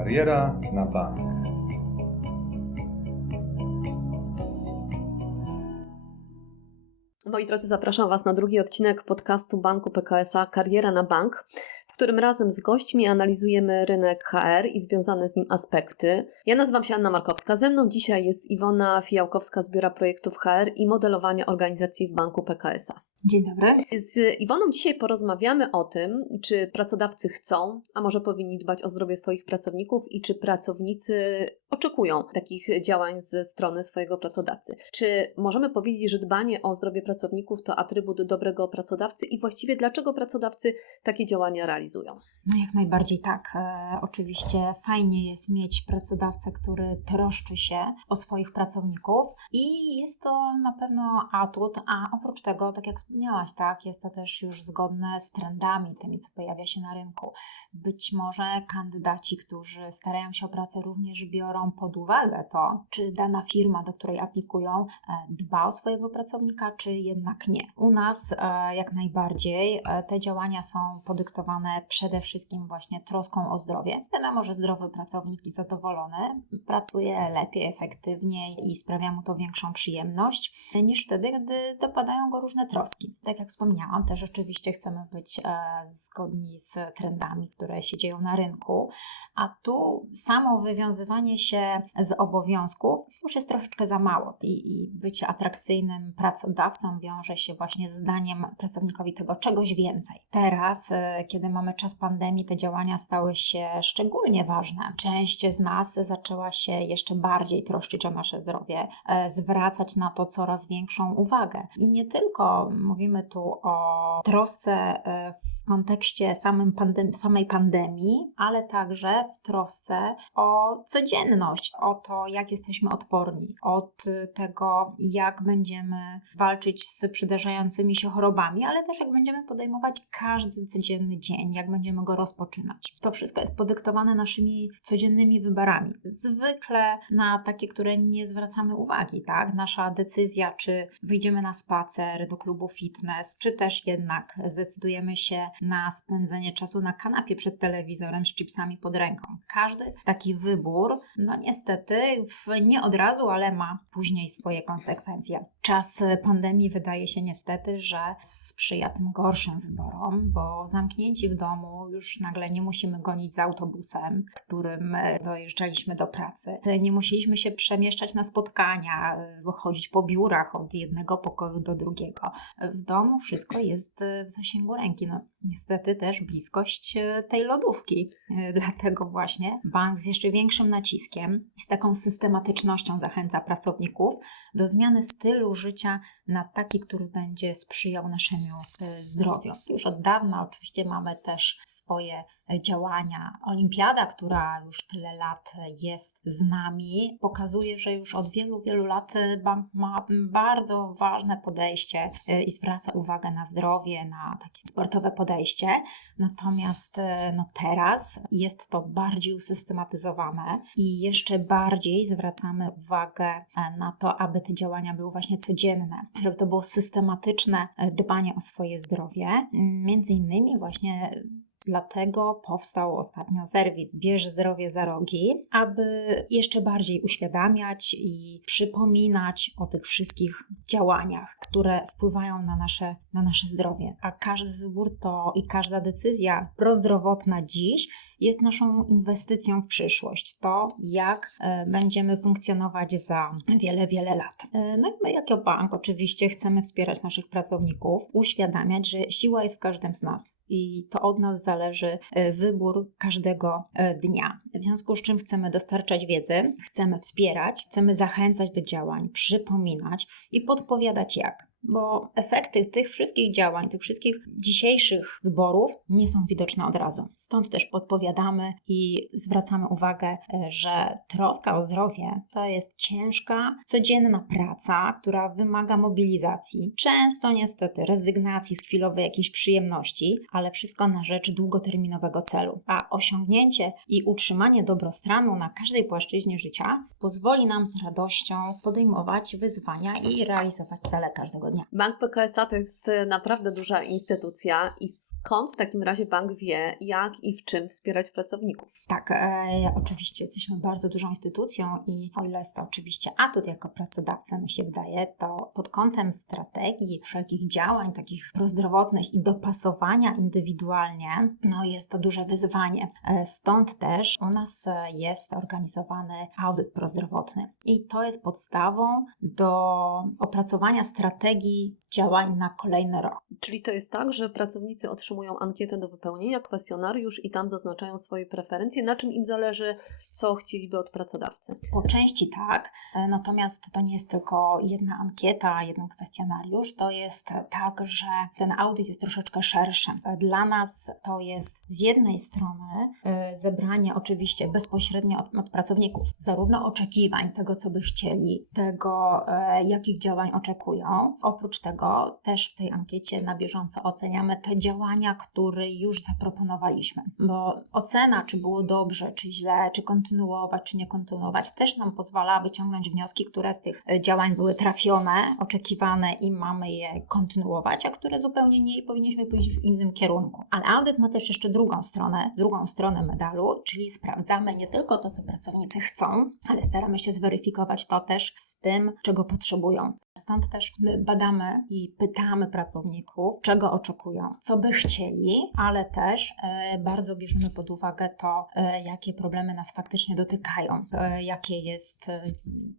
Kariera na bank. Moi drodzy, zapraszam Was na drugi odcinek podcastu Banku PKSA Kariera na Bank, w którym razem z gośćmi analizujemy rynek HR i związane z nim aspekty. Ja nazywam się Anna Markowska, ze mną dzisiaj jest Iwona Fijałkowska z Biura Projektów HR i Modelowania Organizacji w Banku PKSA. Dzień dobry. Z Iwoną dzisiaj porozmawiamy o tym, czy pracodawcy chcą, a może powinni dbać o zdrowie swoich pracowników i czy pracownicy oczekują takich działań ze strony swojego pracodawcy. Czy możemy powiedzieć, że dbanie o zdrowie pracowników to atrybut dobrego pracodawcy i właściwie dlaczego pracodawcy takie działania realizują? No jak najbardziej tak. E, oczywiście fajnie jest mieć pracodawcę, który troszczy się o swoich pracowników i jest to na pewno atut, a oprócz tego, tak jak wspomniałaś, tak, jest to też już zgodne z trendami, tymi, co pojawia się na rynku. Być może kandydaci, którzy starają się o pracę, również biorą pod uwagę to, czy dana firma, do której aplikują, e, dba o swojego pracownika, czy jednak nie. U nas e, jak najbardziej e, te działania są podyktowane przede wszystkim właśnie troską o zdrowie. Wiadomo, że zdrowy pracownik i zadowolony pracuje lepiej, efektywniej i sprawia mu to większą przyjemność niż wtedy, gdy dopadają go różne troski tak jak wspomniałam, też oczywiście chcemy być e, zgodni z trendami, które się dzieją na rynku, a tu samo wywiązywanie się z obowiązków już jest troszeczkę za mało i, i bycie atrakcyjnym pracodawcą wiąże się właśnie z daniem pracownikowi tego czegoś więcej. Teraz, e, kiedy mamy czas pandemii, te działania stały się szczególnie ważne. Część z nas zaczęła się jeszcze bardziej troszczyć o nasze zdrowie, e, zwracać na to coraz większą uwagę. I nie tylko mówimy tu o trosce e, w kontekście samym pandem samej pandemii, ale także w trosce o codzienność, o to, jak jesteśmy odporni, od tego, jak będziemy walczyć z przydarzającymi się chorobami, ale też jak będziemy podejmować każdy codzienny dzień, jak będziemy go rozpoczynać. To wszystko jest podyktowane naszymi codziennymi wyborami. Zwykle na takie, które nie zwracamy uwagi, tak? Nasza decyzja, czy wyjdziemy na spacer do klubu fitness, czy też jednak zdecydujemy się na spędzenie czasu na kanapie przed telewizorem z chipsami pod ręką. Każdy taki wybór, no niestety, nie od razu, ale ma później swoje konsekwencje. Czas pandemii wydaje się niestety, że sprzyja tym gorszym wyborom, bo zamknięci w domu już nagle nie musimy gonić za autobusem, którym dojeżdżaliśmy do pracy. Nie musieliśmy się przemieszczać na spotkania, chodzić po biurach od jednego pokoju do drugiego. W domu wszystko jest w zasięgu ręki. No, niestety też bliskość e, tej lodówki. E, dlatego właśnie bank z jeszcze większym naciskiem i z taką systematycznością zachęca pracowników do zmiany stylu życia na taki, który będzie sprzyjał naszemu e, zdrowiu. Już od dawna oczywiście mamy też swoje działania. Olimpiada, która już tyle lat jest z nami, pokazuje, że już od wielu, wielu lat bank ma bardzo ważne podejście i zwraca uwagę na zdrowie, na takie sportowe podejście. Natomiast no teraz jest to bardziej usystematyzowane i jeszcze bardziej zwracamy uwagę na to, aby te działania były właśnie codzienne, żeby to było systematyczne dbanie o swoje zdrowie. Między innymi właśnie Dlatego powstał ostatnio serwis Bierz Zdrowie za Rogi, aby jeszcze bardziej uświadamiać i przypominać o tych wszystkich działaniach, które wpływają na nasze, na nasze zdrowie. A każdy wybór to i każda decyzja prozdrowotna dziś jest naszą inwestycją w przyszłość. To, jak e, będziemy funkcjonować za wiele, wiele lat. E, no i my, jako bank, oczywiście chcemy wspierać naszych pracowników, uświadamiać, że siła jest w każdym z nas i to od nas zależy e, wybór każdego dnia. W związku z czym chcemy dostarczać wiedzy, chcemy wspierać, chcemy zachęcać do działań, przypominać i podpowiadać jak bo efekty tych wszystkich działań, tych wszystkich dzisiejszych wyborów nie są widoczne od razu. Stąd też podpowiadamy i zwracamy uwagę, e, że troska o zdrowie to jest ciężka, codzienna praca, która wymaga mobilizacji, często niestety rezygnacji z chwilowej jakiejś przyjemności, ale wszystko na rzecz długoterminowego celu. A osiągnięcie i utrzymanie dobrostanu na każdej płaszczyźnie życia pozwoli nam z radością podejmować wyzwania i realizować cele każdego każdego dnia. Bank PKSA to jest e, naprawdę duża instytucja i skąd w takim razie bank wie, jak i w czym wspierać pracowników? Tak, e, oczywiście jesteśmy bardzo dużą instytucją i o ile jest to oczywiście atut jako pracodawca, mi się wydaje, to pod kątem strategii, wszelkich działań takich prozdrowotnych i dopasowania indywidualnie, no jest to duże wyzwanie. E, Stąd też u nas e, jest organizowany audyt prozdrowotny i to jest podstawą do opracowania strategii legi działań na kolejny rok. Czyli to jest tak, że pracownicy otrzymują ankietę do wypełnienia, kwestionariusz i tam zaznaczają swoje preferencje, na czym im zależy, co chcieliby od pracodawcy. Po części tak, e, natomiast to nie jest tylko jedna ankieta, jeden kwestionariusz, to jest tak, że ten audyt jest troszeczkę szerszy. E, Dla nas to jest z jednej strony e, zebranie oczywiście bezpośrednio od, od pracowników, zarówno oczekiwań, tego co by chcieli, tego jakich działań oczekują. Oprócz tego też w tej ankiecie na bieżąco oceniamy te działania, które już zaproponowaliśmy, bo ocena, czy było dobrze, czy źle, czy kontynuować, czy nie kontynuować, też nam pozwala wyciągnąć wnioski, które z tych e, działań były trafione, oczekiwane i mamy je kontynuować, a które zupełnie nie powinniśmy pójść w innym kierunku. Ale audyt ma też jeszcze drugą stronę, drugą stronę medalu, czyli sprawdzamy nie tylko to, co pracownicy chcą, ale staramy się zweryfikować to też z tym, czego potrzebują. Stąd też my badamy i pytamy pracowników, czego oczekują, co by chcieli, ale też e, bardzo bierzemy pod uwagę to, e, jakie problemy nas faktycznie dotykają, e, jakie jest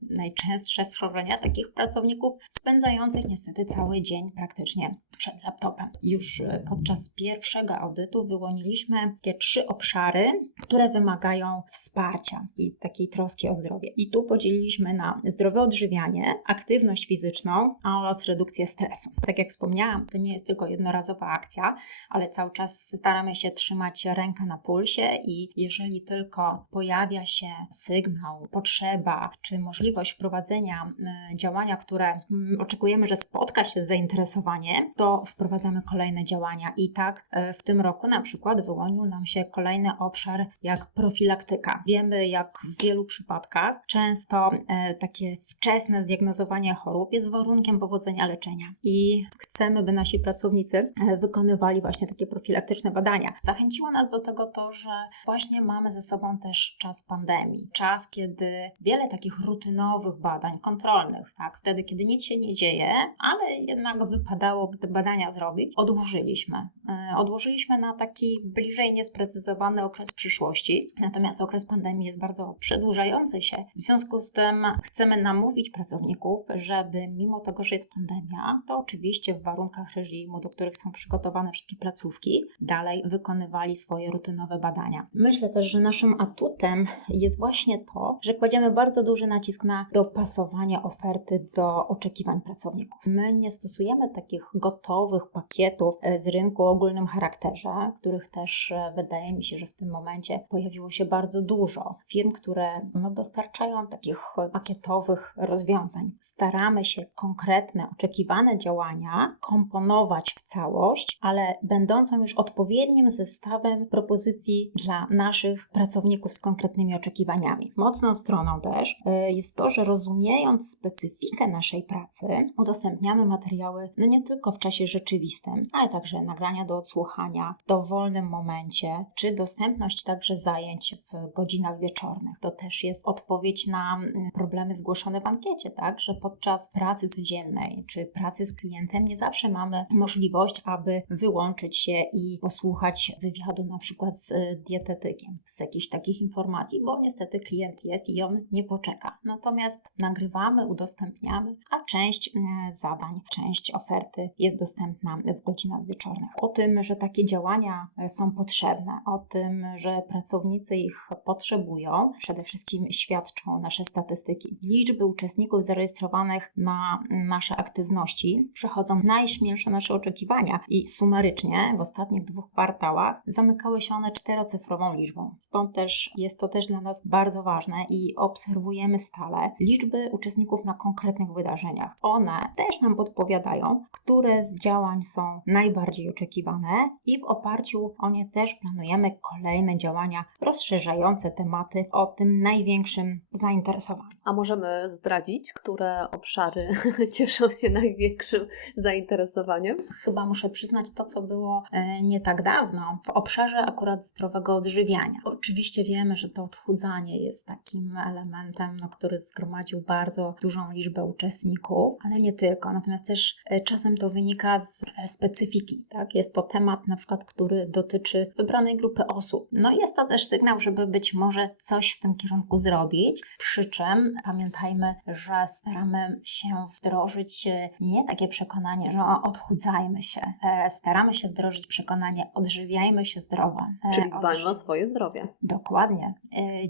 najczęstsze schorzenia takich pracowników spędzających niestety cały dzień praktycznie przed laptopem. Już podczas pierwszego audytu wyłoniliśmy takie trzy obszary, które wymagają wsparcia i takiej troski o zdrowie. I tu podzieliliśmy na zdrowe odżywianie, aktywność fizyczną oraz redukcję stresu. Tak jak wspomniałam, to nie jest tylko jednorazowa akcja, ale cały czas staramy się trzymać rękę na pulsie i jeżeli tylko pojawia się sygnał, potrzeba czy możliwość wprowadzenia e, działania, które mm, oczekujemy, że spotka się z zainteresowaniem, to wprowadzamy kolejne działania. I tak e, w tym roku na przykład wyłonił nam się kolejny obszar jak profilaktyka. Wiemy, jak w wielu przypadkach często e, takie wczesne zdiagnozowanie chorób jest warunkiem powodzenia leczenia i chcemy, by nasi pracownicy e, wykonywali właśnie takie profilaktyczne badania. Zachęciło nas do tego to, że właśnie mamy ze sobą też czas pandemii, czas, kiedy wiele takich rutynowych badań kontrolnych, tak, wtedy, kiedy nic się nie dzieje, ale jednak wypadałoby te badania zrobić, odłożyliśmy. E, Odłożyliśmy na taki bliżej niesprecyzowany okres przyszłości, natomiast okres pandemii jest bardzo przedłużający się. W związku z tym chcemy namówić pracowników, żeby mimo tego, że jest pandemia, to oczywiście w warunkach reżimu, do których są przygotowane wszystkie placówki, dalej wykonywali swoje rutynowe badania. Myślę też, że naszym atutem jest właśnie to, że kładziemy bardzo duży nacisk na dopasowanie oferty do oczekiwań pracowników. My nie stosujemy takich gotowych pakietów e, z rynku o ogólnym charakterze, których też e, wydaje mi się, że w tym momencie pojawiło się bardzo dużo firm, które no, dostarczają takich e, pakietowych rozwiązań. Staramy się konkretne, oczekiwane działania komponować w całość, ale będącą już odpowiednim zestawem propozycji dla naszych pracowników z konkretnymi oczekiwaniami. Mocną stroną też e, jest to, że rozumiejąc specyfikę naszej pracy, udostępniamy materiały no nie tylko w czasie rzeczywistym, ale także nagrania do odsłuchania w dowolnym momencie, czy dostępność także zajęć w godzinach wieczornych. To też jest odpowiedź na mm, problemy zgłoszone w ankiecie, tak, że podczas pracy codziennej czy pracy z klientem nie zawsze mamy możliwość, aby wyłączyć się i posłuchać wywiadu na przykład z y, dietetykiem, z jakichś takich informacji, bo niestety klient jest i on nie poczeka. Natomiast nagrywamy, udostępniamy, a część mm, zadań, część oferty jest dostępna w godzinach wieczornych. O tym, że takie działania e, są potrzebne, o tym, że pracownicy ich potrzebują, przede wszystkim świadczą nasze statystyki. Liczby uczestników zarejestrowanych na nasze aktywności przechodzą najśmielsze nasze oczekiwania i sumarycznie w ostatnich dwóch kwartałach zamykały się one czterocyfrową liczbą. Stąd też jest to też dla nas bardzo ważne i obserwujemy stale liczby uczestników na konkretnych wydarzeniach. One też nam podpowiadają, które z działań są najbardziej oczekiwane i w oparciu o nie też planujemy kolejne działania rozszerzające tematy o tym największym zainteresowaniu. A możemy zdradzić, które obszary cieszą się największym zainteresowaniem? Chyba muszę przyznać to, co było e, nie tak dawno w obszarze akurat zdrowego odżywiania. Oczywiście wiemy, że to odchudzanie jest takim elementem, no, który zgromadził bardzo dużą liczbę uczestników, ale nie tylko. Natomiast też e, czasem to wynika z e, specyfiki. Tak? Jest to temat na przykład, który dotyczy wybranej grupy osób. No i jest to też sygnał, żeby być może coś w tym kierunku zrobić. Przy czym pamiętajmy, że staramy się wdrożyć e, nie takie przekonanie, że odchudzajmy się. E, Staramy się wdrożyć przekonanie, odżywiajmy się zdrowo. E, Czyli dbajmy o swoje zdrowie. Dokładnie.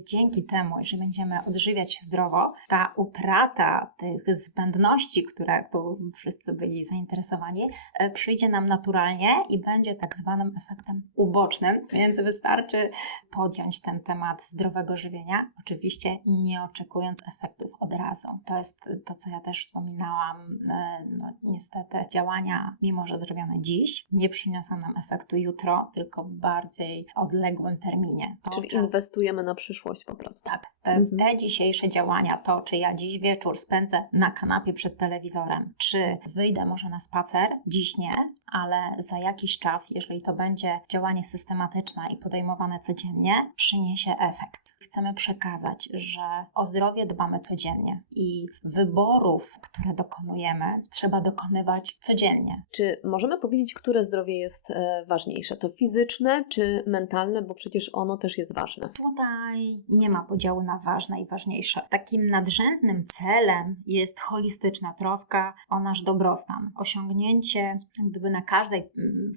Dzięki temu, jeżeli będziemy odżywiać się zdrowo, ta utrata tych zbędności, które tu wszyscy byli zainteresowani, przyjdzie nam naturalnie i będzie tak zwanym efektem ubocznym, więc wystarczy podjąć ten temat zdrowego żywienia, oczywiście nie oczekując efektów od razu. To jest to, co ja też wspominałam. e, No, niestety działania, mimo że zrobione dziś, nie przyniosą nam efektu jutro, tylko w bardziej odległym terminie. To Czyli czas- inwestujemy na przyszłość po prostu. tak, te, Mhm. te dzisiejsze działania, to czy ja dziś wieczór spędzę na kanapie przed telewizorem, czy wyjdę może na spacer, dziś nie, ale za jakiś czas, jeżeli to będzie działanie systematyczne i podejmowane codziennie, przyniesie efekt. Chcemy przekazać, że o zdrowie dbamy codziennie i wyborów, które dokonujemy, trzeba dokonywać codziennie. Czy możemy powiedzieć, które zdrowie jest e, ważniejsze? To fizyczne czy mentalne, bo przecież ono też jest ważne. Tutaj nie ma podziału na ważne i ważniejsze. Takim nadrzędnym celem jest holistyczna troska o nasz dobrostan. Osiągnięcie gdyby na każdej,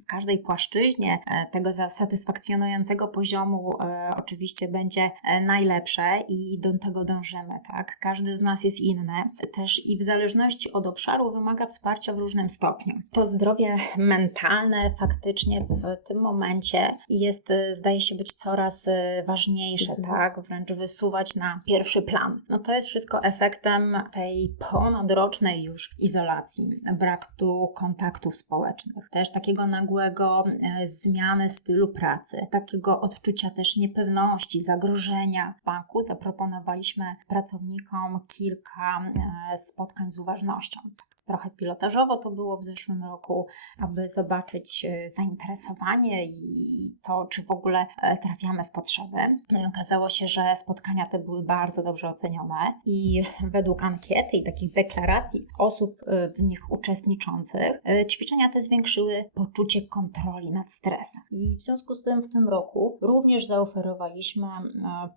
w każdej płaszczyźnie e, tego satysfakcjonującego poziomu e, oczywiście będzie e, najlepsze i do tego dążymy. Tak? Każdy z nas jest inny też i w zależności od obszaru wymaga wsparcia w różnym stopniu. To zdrowie mentalne faktycznie w tym momencie jest, zdaje się być coraz ważniejsze, Mhm. tak? Wręcz wysuwać na pierwszy plan. No to jest wszystko efektem tej ponadrocznej już izolacji, braku kontaktów społecznych, też takiego nagłego e, zmiany stylu pracy, takiego odczucia też niepewności, zagrożenia. W banku zaproponowaliśmy pracownikom kilka e, spotkań z uważnością. Trochę pilotażowo to było w zeszłym roku, aby zobaczyć e, zainteresowanie i to, czy w ogóle e, trafiamy w potrzeby. No i okazało się, że spotkania te były bardzo dobrze ocenione i według ankiety i takich deklaracji osób e, w nich uczestniczących, ćwiczenia te zwiększyły poczucie kontroli nad stresem. I w związku z tym w tym roku również zaoferowaliśmy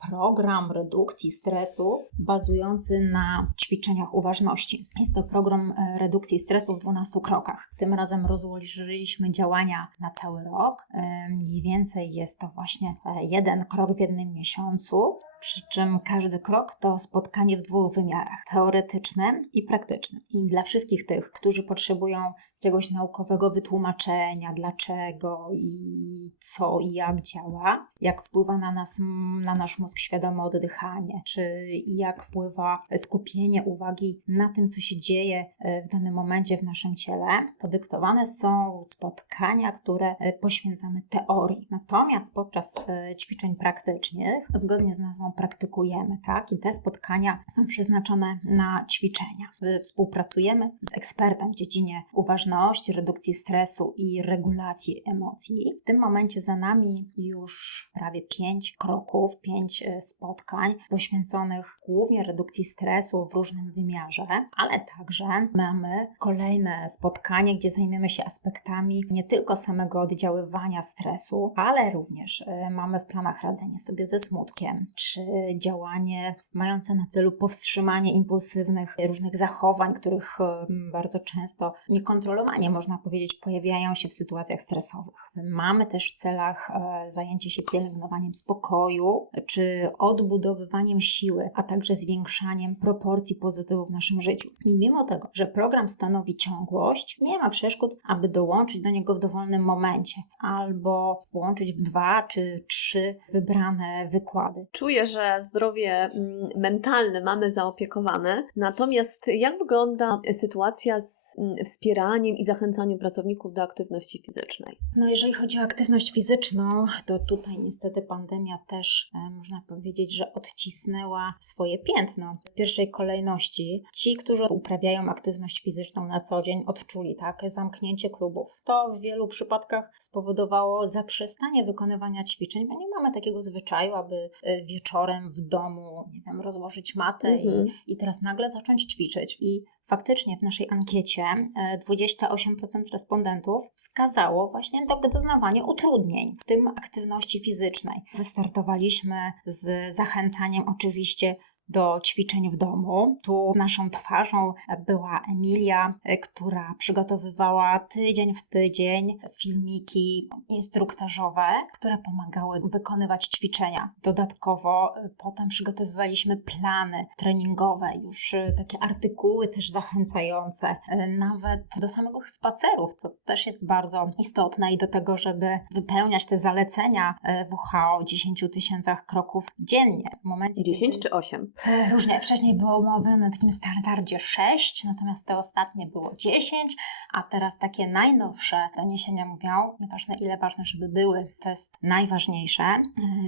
program redukcji stresu bazujący na ćwiczeniach uważności. Jest to program redukcji stresu w 12 krokach. Tym razem rozłożyliśmy działania na cały rok. Mniej więcej jest to właśnie e, jeden krok w jednym miesiącu. Przy czym każdy krok to spotkanie w dwóch wymiarach teoretycznym i praktycznym. I dla wszystkich tych, którzy potrzebują jakiegoś naukowego wytłumaczenia, dlaczego i co i jak działa, jak wpływa na nas, na nasz mózg świadome oddychanie, czy jak wpływa skupienie uwagi na tym, co się dzieje e, w danym momencie w naszym ciele, podyktowane są spotkania, które e, poświęcamy teorii. Natomiast podczas e, ćwiczeń praktycznych, zgodnie z nazwą praktykujemy, tak? I te spotkania są przeznaczone na ćwiczenia. Współpracujemy z ekspertem w dziedzinie uważności, redukcji stresu i regulacji emocji. W tym momencie za nami już prawie pięć kroków, pięć e, spotkań poświęconych głównie redukcji stresu w różnym wymiarze, ale także mamy kolejne spotkanie, gdzie zajmiemy się aspektami nie tylko samego oddziaływania stresu, ale również e, mamy w planach radzenie sobie ze smutkiem, czy działanie mające na celu powstrzymanie impulsywnych różnych zachowań, których em, bardzo często niekontrolowanie, można powiedzieć, pojawiają się w sytuacjach stresowych. Mamy też w celach e, zajęcie się pielęgnowaniem spokoju, czy odbudowywaniem siły, a także zwiększaniem proporcji pozytywów w naszym życiu. I mimo tego, że program stanowi ciągłość, nie ma przeszkód, aby dołączyć do niego w dowolnym momencie albo włączyć w dwa czy trzy wybrane wykłady. Czuję, że zdrowie mm, mentalne mamy zaopiekowane. Natomiast jak wygląda sytuacja z mm, wspieraniem i zachęcaniem pracowników do aktywności fizycznej? No jeżeli chodzi o aktywność fizyczną, to tutaj niestety pandemia też e, można powiedzieć, że odcisnęła swoje piętno. W pierwszej kolejności ci, którzy uprawiają aktywność fizyczną na co dzień, odczuli takie zamknięcie klubów. To w wielu przypadkach spowodowało zaprzestanie wykonywania ćwiczeń, bo nie mamy takiego zwyczaju, aby e, wieczorem w domu, nie wiem, rozłożyć matę Mhm. i, i teraz nagle zacząć ćwiczyć. I faktycznie w naszej ankiecie e, 28% respondentów wskazało właśnie do doznawanie utrudnień, w tym aktywności fizycznej. Wystartowaliśmy z zachęcaniem oczywiście do ćwiczeń w domu. Tu naszą twarzą była Emilia, e, która przygotowywała tydzień w tydzień filmiki instruktażowe, które pomagały wykonywać ćwiczenia. Dodatkowo e, potem przygotowywaliśmy plany treningowe, już e, takie artykuły też zachęcające, nawet do samych spacerów. To też jest bardzo istotne i do tego, żeby wypełniać te zalecenia WHO o 10 tysiącach kroków dziennie. W momencie, 10 kiedy... czy 8? E, Różnie. Wcześniej było mowy na takim standardzie 6, natomiast te ostatnie było 10, a teraz takie najnowsze doniesienia mówią, nieważne ile ważne, żeby były, to jest najważniejsze, e,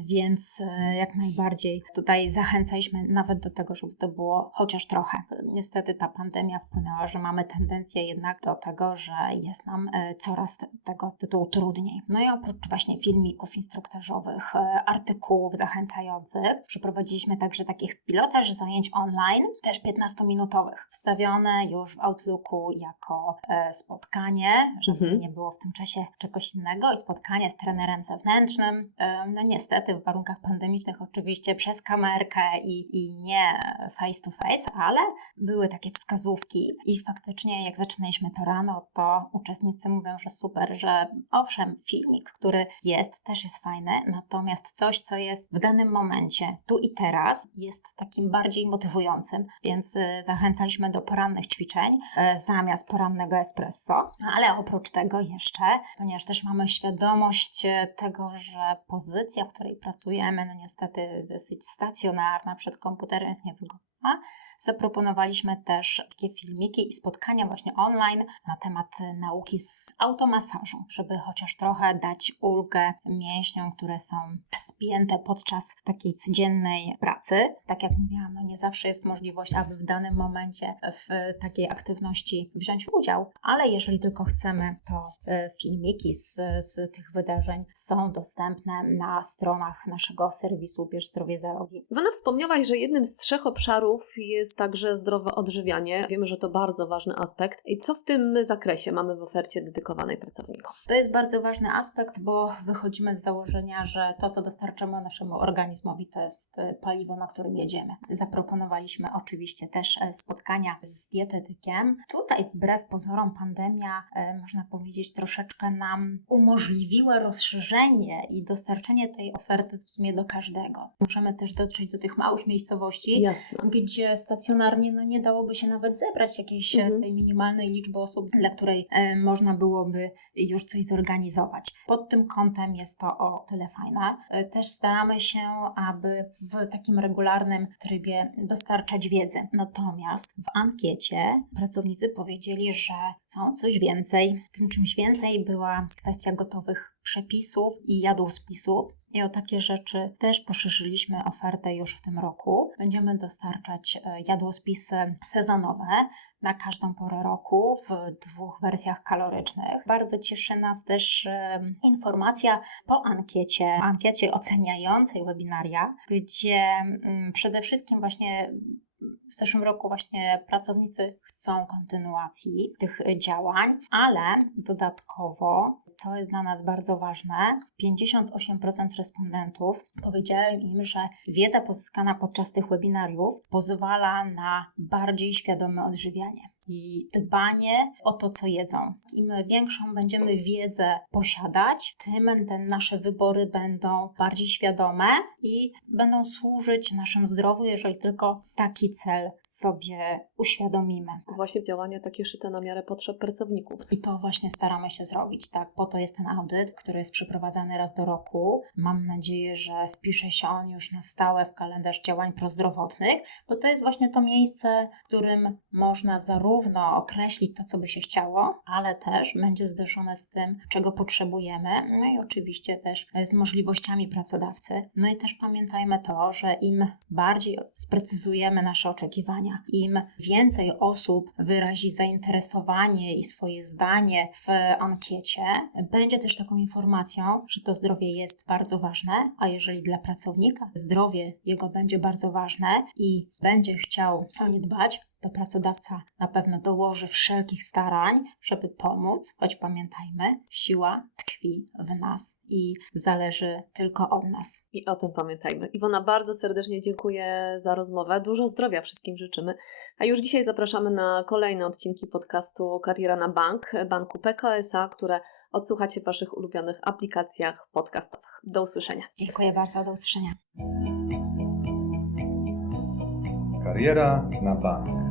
więc e, jak najbardziej tutaj zachęcaliśmy nawet do tego, żeby to było chociaż trochę. Niestety ta pandemia wpłynęła, że mamy tendencję jednak do tego, że jest nam coraz te- tego tytułu trudniej. No i oprócz właśnie filmików instruktażowych, artykułów zachęcających, przeprowadziliśmy także takich pilotaż zajęć online, też 15-minutowych, wstawione już w Outlooku jako e, spotkanie, żeby Mhm. nie było w tym czasie czegoś innego i spotkanie z trenerem zewnętrznym. E, no niestety w warunkach pandemicznych oczywiście przez kamerkę i, i nie face to face, ale były takie wskazówki i faktycznie jak zaczynaliśmy to rano, to uczestnicy mówią, że super, że owszem, filmik, który jest, też jest fajny, natomiast coś, co jest w danym momencie, tu i teraz, jest takim bardziej motywującym, więc y, zachęcaliśmy do porannych ćwiczeń e, zamiast porannego espresso, no, ale oprócz tego jeszcze, ponieważ też mamy świadomość e, tego, że pozycja, w której pracujemy, no niestety dosyć stacjonarna przed komputerem jest niewygodna, zaproponowaliśmy też takie filmiki i spotkania właśnie online na temat nauki z automasażu, żeby chociaż trochę dać ulgę mięśniom, które są spięte podczas takiej codziennej pracy. Tak jak mówiłam, no nie zawsze jest możliwość, aby w danym momencie w takiej aktywności wziąć udział, ale jeżeli tylko chcemy, to e, filmiki z, z tych wydarzeń są dostępne na stronach naszego serwisu Bierz Zdrowie za rogi. Iwona, wspomniałaś, że jednym z trzech obszarów jest także zdrowe odżywianie. Wiemy, że to bardzo ważny aspekt. I co w tym zakresie mamy w ofercie dedykowanej pracownikom? To jest bardzo ważny aspekt, bo wychodzimy z założenia, że to, co dostarczamy naszemu organizmowi, to jest e, paliwo, na którym jedziemy. Zaproponowaliśmy oczywiście też e, spotkania z dietetykiem. Tutaj, wbrew pozorom, pandemia, e, można powiedzieć, troszeczkę nam umożliwiła rozszerzenie i dostarczenie tej oferty w sumie do każdego. Możemy też dotrzeć do tych małych miejscowości, Jasne. Gdzie stacjonarnie no, nie dałoby się nawet zebrać jakiejś e, Mhm. tej minimalnej liczby osób, dla której e, można byłoby już coś zorganizować. Pod tym kątem jest to o tyle fajne. E, Też staramy się, aby w takim regularnym trybie dostarczać wiedzę. Natomiast w ankiecie pracownicy powiedzieli, że chcą coś więcej. Tym czymś więcej była kwestia gotowych przepisów i jadłospisów. I o takie rzeczy też poszerzyliśmy ofertę już w tym roku. Będziemy dostarczać e, jadłospisy sezonowe na każdą porę roku w dwóch wersjach kalorycznych. Bardzo cieszy nas też e, informacja po ankiecie, ankiecie oceniającej webinaria, gdzie mm, przede wszystkim właśnie w zeszłym roku właśnie pracownicy chcą kontynuacji tych y, działań, ale dodatkowo, co jest dla nas bardzo ważne, 58% respondentów powiedziałem im, że wiedza pozyskana podczas tych webinariów pozwala na bardziej świadome odżywianie. i dbanie o to, co jedzą. Im większą będziemy wiedzę posiadać, tym te nasze wybory będą bardziej świadome i będą służyć naszemu zdrowiu, jeżeli tylko taki cel sobie uświadomimy. Właśnie działania takie szyte na miarę potrzeb pracowników. I to właśnie staramy się zrobić, tak? Po to jest ten audyt, który jest przeprowadzany raz do roku. Mam nadzieję, że wpisze się on już na stałe w kalendarz działań prozdrowotnych, bo to jest właśnie to miejsce, w którym można zarówno określić to, co by się chciało, ale też będzie zderzone z tym, czego potrzebujemy, no i oczywiście też z możliwościami pracodawcy. No i też pamiętajmy to, że im bardziej sprecyzujemy nasze oczekiwania, im więcej osób wyrazi zainteresowanie i swoje zdanie w ankiecie, będzie też taką informacją, że to zdrowie jest bardzo ważne, a jeżeli dla pracownika zdrowie jego będzie bardzo ważne i będzie chciał o nie dbać, to pracodawca na pewno dołoży wszelkich starań, żeby pomóc, choć pamiętajmy, siła tkwi w nas i zależy tylko od nas. I o tym pamiętajmy. Iwona, bardzo serdecznie dziękuję za rozmowę. Dużo zdrowia wszystkim życzymy. A już dzisiaj zapraszamy na kolejne odcinki podcastu Kariera na Bank, banku PKSA, które odsłuchacie w Waszych ulubionych aplikacjach podcastowych. Do usłyszenia. Dziękuję bardzo, do usłyszenia. Kariera na bank.